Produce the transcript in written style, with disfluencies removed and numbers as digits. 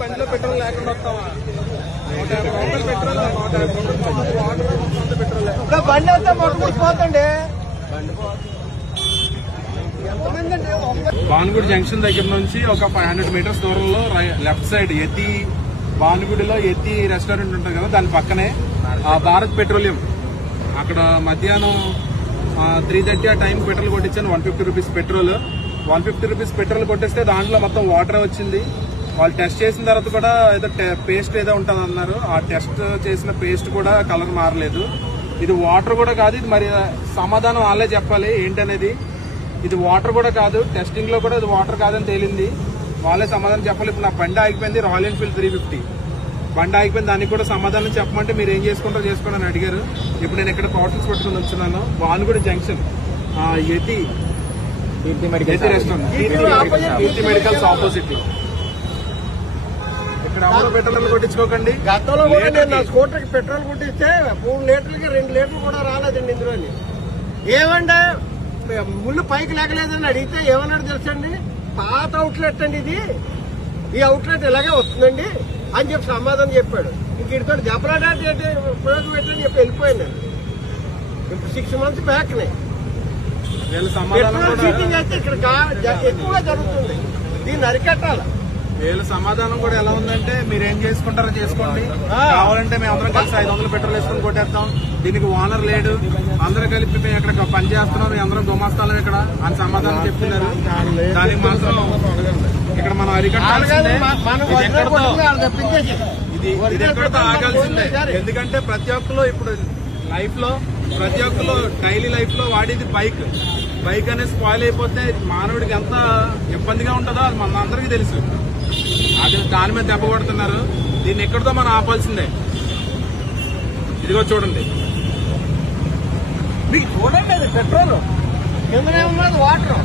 బండిలో పెట్రోల్ లేకుండా వస్తావా? 150 రూపాయలు పెట్రోల్, 150 రూపాయలు వాటర్, మొత్తం పెట్రోల్. బండి వస్తే మొట్టమొదటిపోతండి. భానుగుడి జంక్షన్ దగ్గర నుంచి ఒక 500 మీటర్స్ దూరంలో లెఫ్ట్ సైడ్ భానుగుడిలో ఎత్తి రెస్టారెంట్ ఉంటుంది కదా, దాని పక్కనే భారత్ పెట్రోలియం. అక్కడ మధ్యాహ్నం 3:30 ఆ టైం పెట్రోల్ కొట్టించాను. 150 రూపీస్ పెట్రోల్. 150 రూపీస్ పెట్రోల్ కొట్టిస్తే దాంట్లో మొత్తం వాటర్ వచ్చింది. వాళ్ళు టెస్ట్ చేసిన తర్వాత కూడా ఏదో పేస్ట్ ఏదో ఉంటుంది అన్నారు. ఆ టెస్ట్ చేసిన పేస్ట్ కూడా కలర్ మారలేదు. ఇది వాటర్ కూడా కాదు. ఇది మరి సమాధానం వాళ్ళే చెప్పాలి ఏంటనేది. ఇది వాటర్ కూడా కాదు, టెస్టింగ్ లో కూడా ఇది వాటర్ కాదని తేలింది. వాళ్ళే సమాధానం చెప్పాలి. ఇప్పుడు నా బండి ఆగిపోయింది, రాయల్ ఎన్ఫీల్డ్ 350 బండి ఆగిపోయింది. దానికి కూడా సమాధానం చెప్పమంటే మీరు ఏం చేసుకుంటారో చేసుకోండి అని అడిగారు. ఇప్పుడు నేను ఇక్కడ బాటిల్స్ పెట్టుకుని వచ్చున్నాను. భానుగుడి జంక్షన్ యతి రెస్టారెంట్, కీర్తి మెడికల్స్ ఆపోజిట్ లో. ఇక్కడ ఎవరో పెట్రోల్ కొట్టించుకోకండి. గతంలో కూడా నేను నా స్కూటర్ కి పెట్రోల్ కొట్టిస్తే 3 లీటర్లకి 2 లీటర్లు కూడా రాలేదండి ఇందులో. ఏమంటే ముళ్ళు పైకి లేకలేదని అడిగితే ఏమన్నాడు తెలుసండి, పాత అవుట్లెట్ అండి ఇది, ఈ అవుట్లెట్ ఇలాగే వస్తుందండి అని చెప్పి సమాధానం చెప్పాడు. ఇంక ఇడితో దెబ్బలాడే ఉపయోగం పెట్టని చెప్పి వెళ్ళిపోయాను నేను. ఇప్పుడు 6 months బ్యాక్ పెట్రోల్ చీటింగ్ అయితే ఇక్కడ ఎక్కువగా జరుగుతుంది. దీన్ని అరికట్టాలి. వీళ్ళ సమాధానం కూడా ఎలా ఉందంటే, మీరు ఏం చేసుకుంటారో చేసుకోండి, కావాలంటే మేము అందరం కలిసి 500 పెట్రోల్ వేసుకుని కొట్టేస్తాం, దీనికి ఓనర్ లేడు, అందరూ కలిపి మేము ఇక్కడ పని చేస్తున్నాం, మేము అందరం గుమాస్తాలం ఇక్కడ అని సమాధానం చెప్తున్నారు. దానికి మాత్రం ఇక్కడ మనం అరికట్టాల్సిందే. ఇది ఎక్కడితో ఆగాల్సిందే. ఎందుకంటే ప్రతి ఒక్కరు ఇప్పుడు లైఫ్ లో, ప్రతి ఒక్కరు డైలీ లైఫ్ లో వాడేది బైక్ అనేది స్పాయిల్ అయిపోతే మానవుడికి ఎంత ఇబ్బందిగా ఉంటుందో అది మన అందరికీ తెలుసు. అది దాని మీద దెబ్బ కొడుతున్నారు. దీన్ని ఎక్కడితో మనం ఆపాల్సిందే. ఇదిగో చూడండి, మీకు చూడండి, పెట్రోల్ కిందనే ఉన్నది వాటర్.